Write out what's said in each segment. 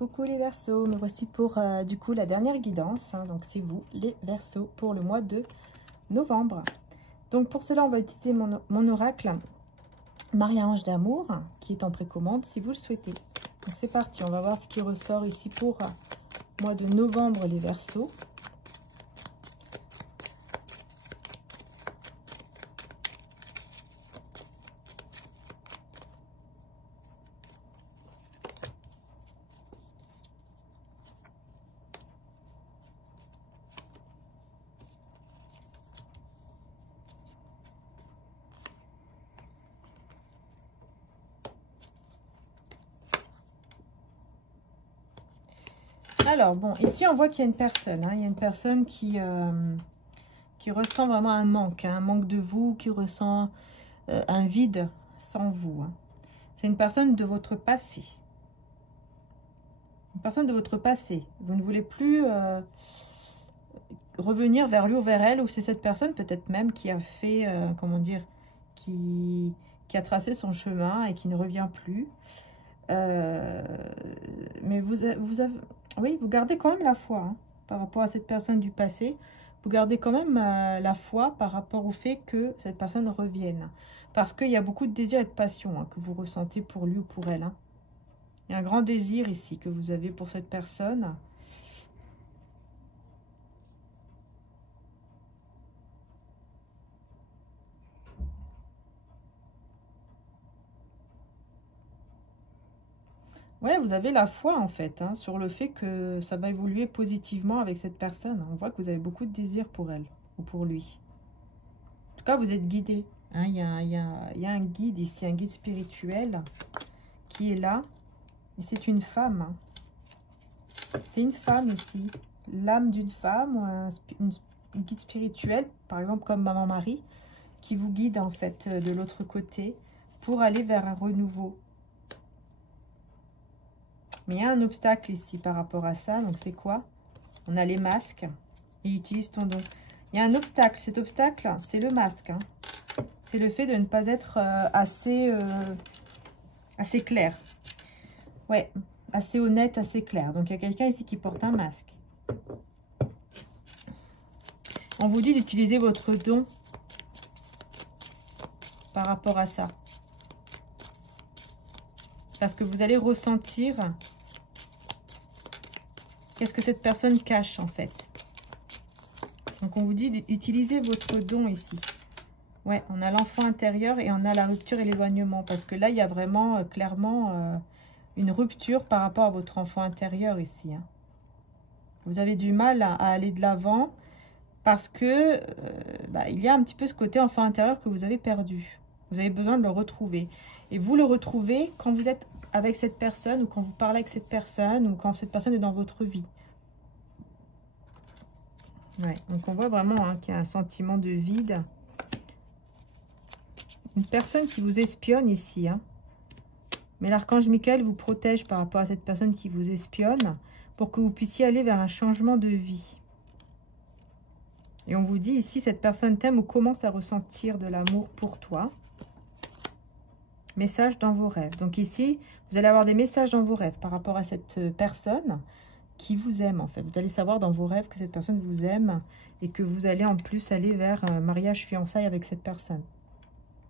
Coucou les Verseaux, me voici pour du coup la dernière guidance, hein, donc c'est vous les Verseaux pour le mois de novembre. Donc pour cela on va utiliser mon oracle Marie-Ange d'amour qui est en précommande si vous le souhaitez. Donc c'est parti, on va voir ce qui ressort ici pour le mois de novembre les Verseaux. Alors, bon, ici, on voit qu'il y a une personne. Hein, il y a une personne qui ressent vraiment un manque de vous, qui ressent un vide sans vous. Hein. C'est une personne de votre passé. Une personne de votre passé. Vous ne voulez plus revenir vers lui ou vers elle, ou c'est cette personne peut-être même qui a fait, comment dire, qui a tracé son chemin et qui ne revient plus. Mais oui, vous gardez quand même la foi hein, par rapport à cette personne du passé. Vous gardez quand même la foi par rapport au fait que cette personne revienne. Parce qu'il y a beaucoup de désir et de passion hein, que vous ressentez pour lui ou pour elle. Hein. Il y a un grand désir ici que vous avez pour cette personne. Ouais, vous avez la foi en fait, hein, sur le fait que ça va évoluer positivement avec cette personne. On voit que vous avez beaucoup de désir pour elle ou pour lui. En tout cas, vous êtes guidé. Hein, il y a un guide ici, un guide spirituel qui est là. Et c'est une femme. Hein. C'est une femme ici. L'âme d'une femme ou une guide spirituel, par exemple comme Maman Marie, qui vous guide en fait de l'autre côté pour aller vers un renouveau. Mais il y a un obstacle ici par rapport à ça. Donc, c'est quoi? On a les masques. Et utilise ton don. Il y a un obstacle. Cet obstacle, c'est le masque. Hein. C'est le fait de ne pas être assez clair. Ouais, assez honnête, assez clair. Donc, il y a quelqu'un ici qui porte un masque. On vous dit d'utiliser votre don par rapport à ça. Parce que vous allez ressentir... Qu'est-ce que cette personne cache en fait? Donc on vous dit d'utiliser votre don ici. Ouais, on a l'enfant intérieur et on a la rupture et l'éloignement. Parce que là, il y a vraiment clairement une rupture par rapport à votre enfant intérieur ici. Hein. Vous avez du mal à aller de l'avant parce que il y a un petit peu ce côté enfant intérieur que vous avez perdu. Vous avez besoin de le retrouver. Et vous le retrouvez quand vous êtes avec cette personne ou quand vous parlez avec cette personne ou quand cette personne est dans votre vie. Ouais, donc on voit vraiment hein, qu'il y a un sentiment de vide. Une personne qui vous espionne ici. Hein. Mais l'archange Michael vous protège par rapport à cette personne qui vous espionne pour que vous puissiez aller vers un changement de vie. Et on vous dit ici, cette personne t'aime ou commence à ressentir de l'amour pour toi. Message dans vos rêves. Donc ici, vous allez avoir des messages dans vos rêves par rapport à cette personne qui vous aime en fait. Vous allez savoir dans vos rêves que cette personne vous aime et que vous allez en plus aller vers un mariage fiançailles avec cette personne.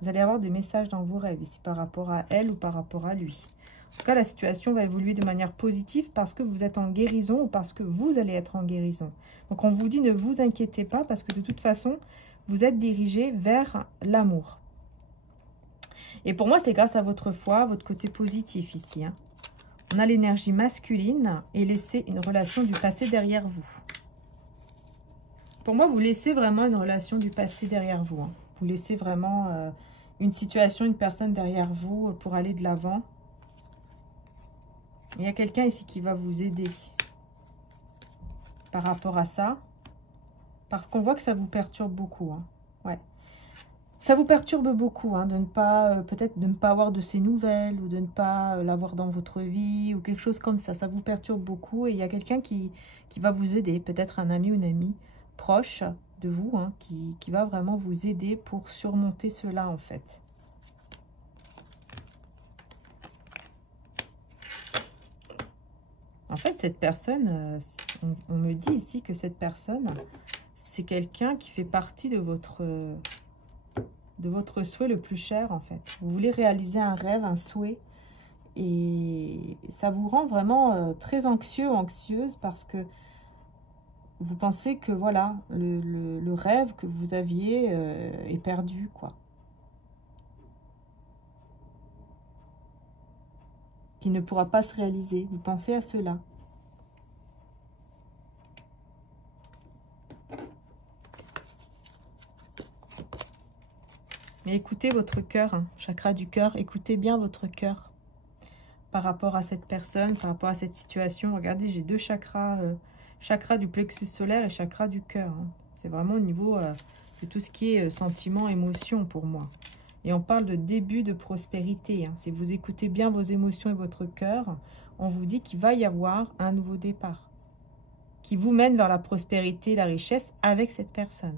Vous allez avoir des messages dans vos rêves ici par rapport à elle ou par rapport à lui. En tout cas, la situation va évoluer de manière positive parce que vous êtes en guérison ou parce que vous allez être en guérison. Donc on vous dit ne vous inquiétez pas parce que de toute façon, vous êtes dirigé vers l'amour. Et pour moi, c'est grâce à votre foi, votre côté positif ici. Hein. On a l'énergie masculine et laisser une relation du passé derrière vous. Pour moi, vous laissez vraiment une relation du passé derrière vous. Hein. Vous laissez vraiment une situation, une personne derrière vous pour aller de l'avant. Il y a quelqu'un ici qui va vous aider par rapport à ça. Parce qu'on voit que ça vous perturbe beaucoup. Hein. Ouais. Ça vous perturbe beaucoup hein, de ne pas, peut-être de ne pas avoir de ces nouvelles ou de ne pas l'avoir dans votre vie ou quelque chose comme ça. Ça vous perturbe beaucoup et il y a quelqu'un qui va vous aider, peut-être un ami ou une amie proche de vous hein, qui va vraiment vous aider pour surmonter cela en fait. En fait, cette personne, on me dit ici que cette personne, c'est quelqu'un qui fait partie de votre souhait le plus cher, en fait. Vous voulez réaliser un rêve, un souhait. Et ça vous rend vraiment très anxieux, anxieuse, parce que vous pensez que, voilà, le rêve que vous aviez est perdu, quoi. Qui ne pourra pas se réaliser. Vous pensez à cela. Mais écoutez votre cœur, hein, chakra du cœur, écoutez bien votre cœur par rapport à cette personne, par rapport à cette situation. Regardez, j'ai deux chakras, chakra du plexus solaire et chakra du cœur. Hein. C'est vraiment au niveau de tout ce qui est sentiment, émotion pour moi. Et on parle de début de prospérité. Hein. Si vous écoutez bien vos émotions et votre cœur, on vous dit qu'il va y avoir un nouveau départ qui vous mène vers la prospérité, la richesse avec cette personne.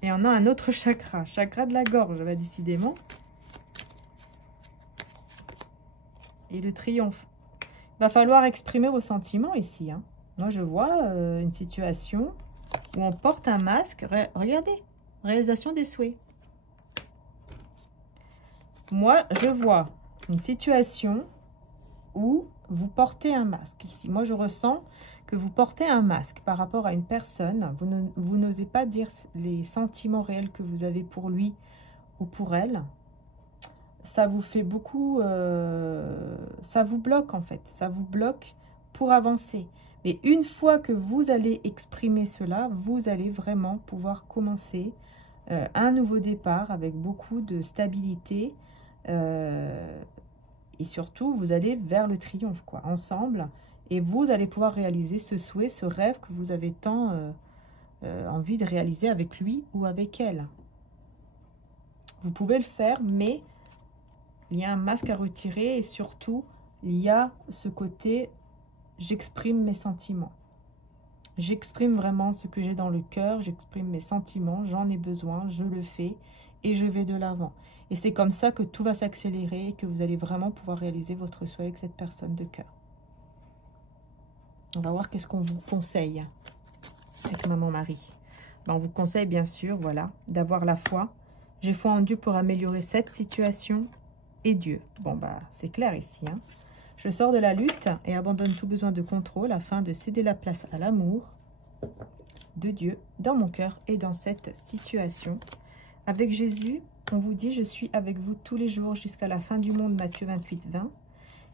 Et on a un autre chakra, chakra de la gorge, bah, décidément. Et le triomphe. Il va falloir exprimer vos sentiments ici. Hein. Moi, je vois une situation où on porte un masque. Regardez, réalisation des souhaits. Moi, je vois une situation où vous portez un masque. Ici, moi, je ressens que vous portez un masque par rapport à une personne. Vous n'osez pas dire les sentiments réels que vous avez pour lui ou pour elle. Ça vous fait beaucoup... ça vous bloque, en fait. Ça vous bloque pour avancer. Mais une fois que vous allez exprimer cela, vous allez vraiment pouvoir commencer un nouveau départ avec beaucoup de stabilité. Et surtout, vous allez vers le triomphe, quoi, ensemble. Et vous allez pouvoir réaliser ce souhait, ce rêve que vous avez tant envie de réaliser avec lui ou avec elle. Vous pouvez le faire, mais il y a un masque à retirer et surtout, il y a ce côté « j'exprime mes sentiments ». J'exprime vraiment ce que j'ai dans le cœur, j'exprime mes sentiments, j'en ai besoin, je le fais et je vais de l'avant. Et c'est comme ça que tout va s'accélérer et que vous allez vraiment pouvoir réaliser votre souhait avec cette personne de cœur. On va voir qu'est-ce qu'on vous conseille avec Maman Marie. Ben, on vous conseille bien sûr, voilà, d'avoir la foi. J'ai foi en Dieu pour améliorer cette situation et Dieu. Bon, bah, c'est clair ici. Hein. Je sors de la lutte et abandonne tout besoin de contrôle afin de céder la place à l'amour de Dieu dans mon cœur et dans cette situation. Avec Jésus, on vous dit, je suis avec vous tous les jours jusqu'à la fin du monde, Matthieu 28, 20.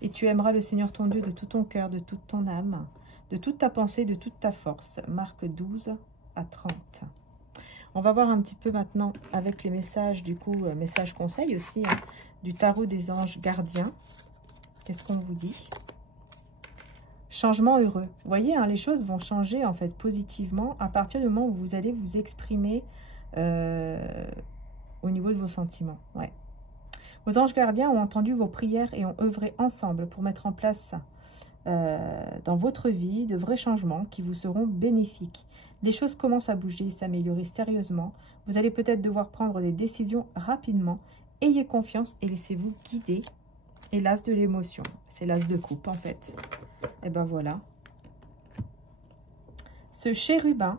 Et tu aimeras le Seigneur ton Dieu de tout ton cœur, de toute ton âme, de toute ta pensée, de toute ta force. Marc 12 à 30. On va voir un petit peu maintenant avec les messages, du coup, messages conseils aussi, hein, du tarot des anges gardiens. Qu'est-ce qu'on vous dit? Changement heureux. Vous voyez, hein, les choses vont changer en fait positivement à partir du moment où vous allez vous exprimer au niveau de vos sentiments. Ouais. Vos anges gardiens ont entendu vos prières et ont œuvré ensemble pour mettre en place dans votre vie de vrais changements qui vous seront bénéfiques. Les choses commencent à bouger et s'améliorer sérieusement. Vous allez peut-être devoir prendre des décisions rapidement. Ayez confiance et laissez-vous guider. Et l'as de l'émotion. C'est l'as de coupe en fait. Et ben voilà. Ce chérubin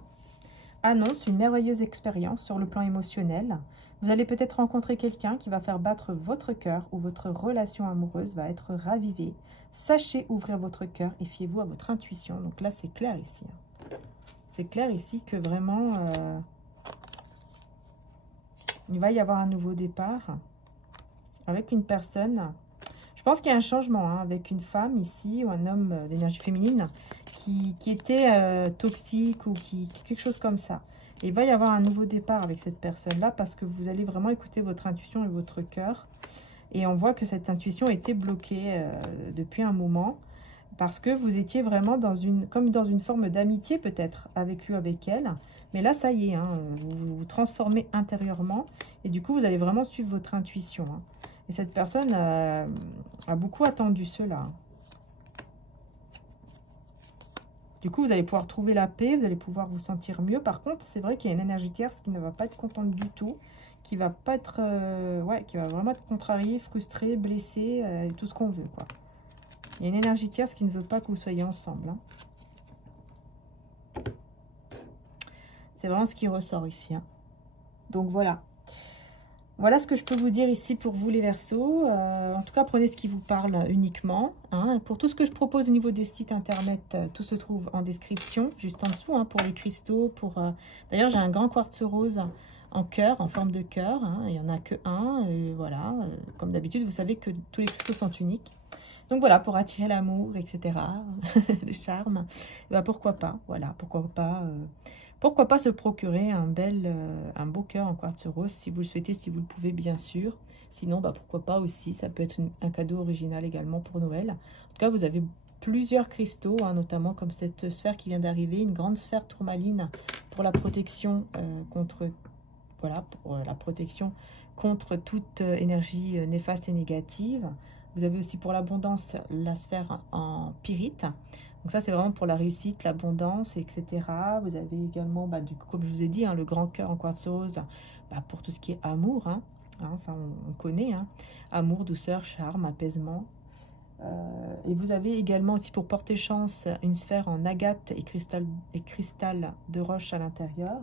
annonce une merveilleuse expérience sur le plan émotionnel. Vous allez peut-être rencontrer quelqu'un qui va faire battre votre cœur ou votre relation amoureuse va être ravivée. Sachez ouvrir votre cœur et fiez-vous à votre intuition. Donc là, c'est clair ici. C'est clair ici que vraiment, il va y avoir un nouveau départ avec une personne. Je pense qu'il y a un changement hein, avec une femme ici ou un homme d'énergie féminine qui était toxique ou quelque chose comme ça. Et il va y avoir un nouveau départ avec cette personne-là parce que vous allez vraiment écouter votre intuition et votre cœur. Et on voit que cette intuition était bloquée depuis un moment parce que vous étiez vraiment comme dans une forme d'amitié peut-être avec lui ou avec elle. Mais là, ça y est, hein, vous vous transformez intérieurement et du coup, vous allez vraiment suivre votre intuition. Hein. Et cette personne a beaucoup attendu cela. Du coup, vous allez pouvoir trouver la paix, vous allez pouvoir vous sentir mieux. Par contre, c'est vrai qu'il y a une énergie tierce qui ne va pas être contente du tout, qui va pas être, qui va vraiment être contrariée, frustrée, blessée, tout ce qu'on veut, quoi. Il y a une énergie tierce qui ne veut pas que vous soyez ensemble. Hein. C'est vraiment ce qui ressort ici. Hein. Donc voilà. Voilà ce que je peux vous dire ici pour vous les Verseaux. En tout cas, prenez ce qui vous parle uniquement. Hein. Pour tout ce que je propose au niveau des sites internet, tout se trouve en description, juste en dessous, hein, pour les cristaux. D'ailleurs, j'ai un grand quartz rose en cœur, en forme de cœur. Hein. Il n'y en a que un. Voilà. Comme d'habitude, vous savez que tous les cristaux sont uniques. Donc voilà, pour attirer l'amour, etc., le charme, bah pourquoi pas, voilà, pourquoi pas se procurer un beau cœur en quartz rose, si vous le souhaitez, si vous le pouvez, bien sûr. Sinon, bah pourquoi pas aussi, ça peut être un cadeau original également pour Noël. En tout cas, vous avez plusieurs cristaux, hein, notamment comme cette sphère qui vient d'arriver, une grande sphère tourmaline pour la protection la protection contre toute énergie néfaste et négative. Vous avez aussi pour l'abondance la sphère en pyrite. Donc ça, c'est vraiment pour la réussite, l'abondance, etc. Vous avez également, du coup, comme je vous ai dit, hein, le grand cœur en quartz rose pour tout ce qui est amour. Hein. Ça, on connaît. Hein. Amour, douceur, charme, apaisement. Et vous avez également aussi pour porter chance une sphère en agate et cristal de roche à l'intérieur.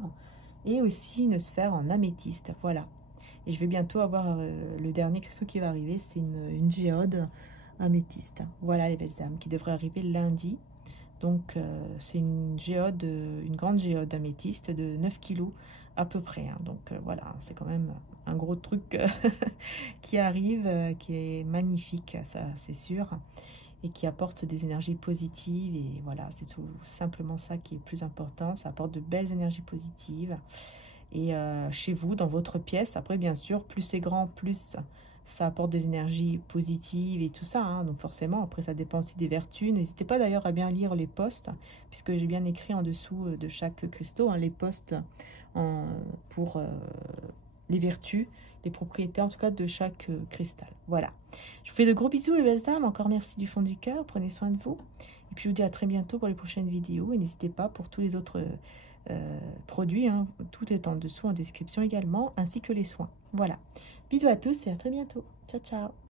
Et aussi une sphère en améthyste. Voilà. Et je vais bientôt avoir le dernier cristaux qui va arriver, c'est une géode améthyste. Voilà les belles âmes qui devrait arriver lundi. Donc c'est une grande géode améthyste de 9 kilos à peu près. Hein. Donc voilà, c'est quand même un gros truc qui arrive, qui est magnifique, ça c'est sûr. Et qui apporte des énergies positives. Et voilà, c'est tout simplement ça qui est plus important. Ça apporte de belles énergies positives. Et chez vous, dans votre pièce, après bien sûr, plus c'est grand, plus ça apporte des énergies positives et tout ça. Hein. Donc forcément, après ça dépend aussi des vertus. N'hésitez pas d'ailleurs à bien lire les posts, puisque j'ai bien écrit en dessous de chaque cristaux, hein, les posts pour les vertus, les propriétés en tout cas de chaque cristal. Voilà. Je vous fais de gros bisous les belles âmes. Encore merci du fond du cœur. Prenez soin de vous. Et puis je vous dis à très bientôt pour les prochaines vidéos. Et n'hésitez pas pour tous les autres produits, hein, tout est en dessous en description également, ainsi que les soins. Voilà, bisous à tous et à très bientôt. Ciao ciao.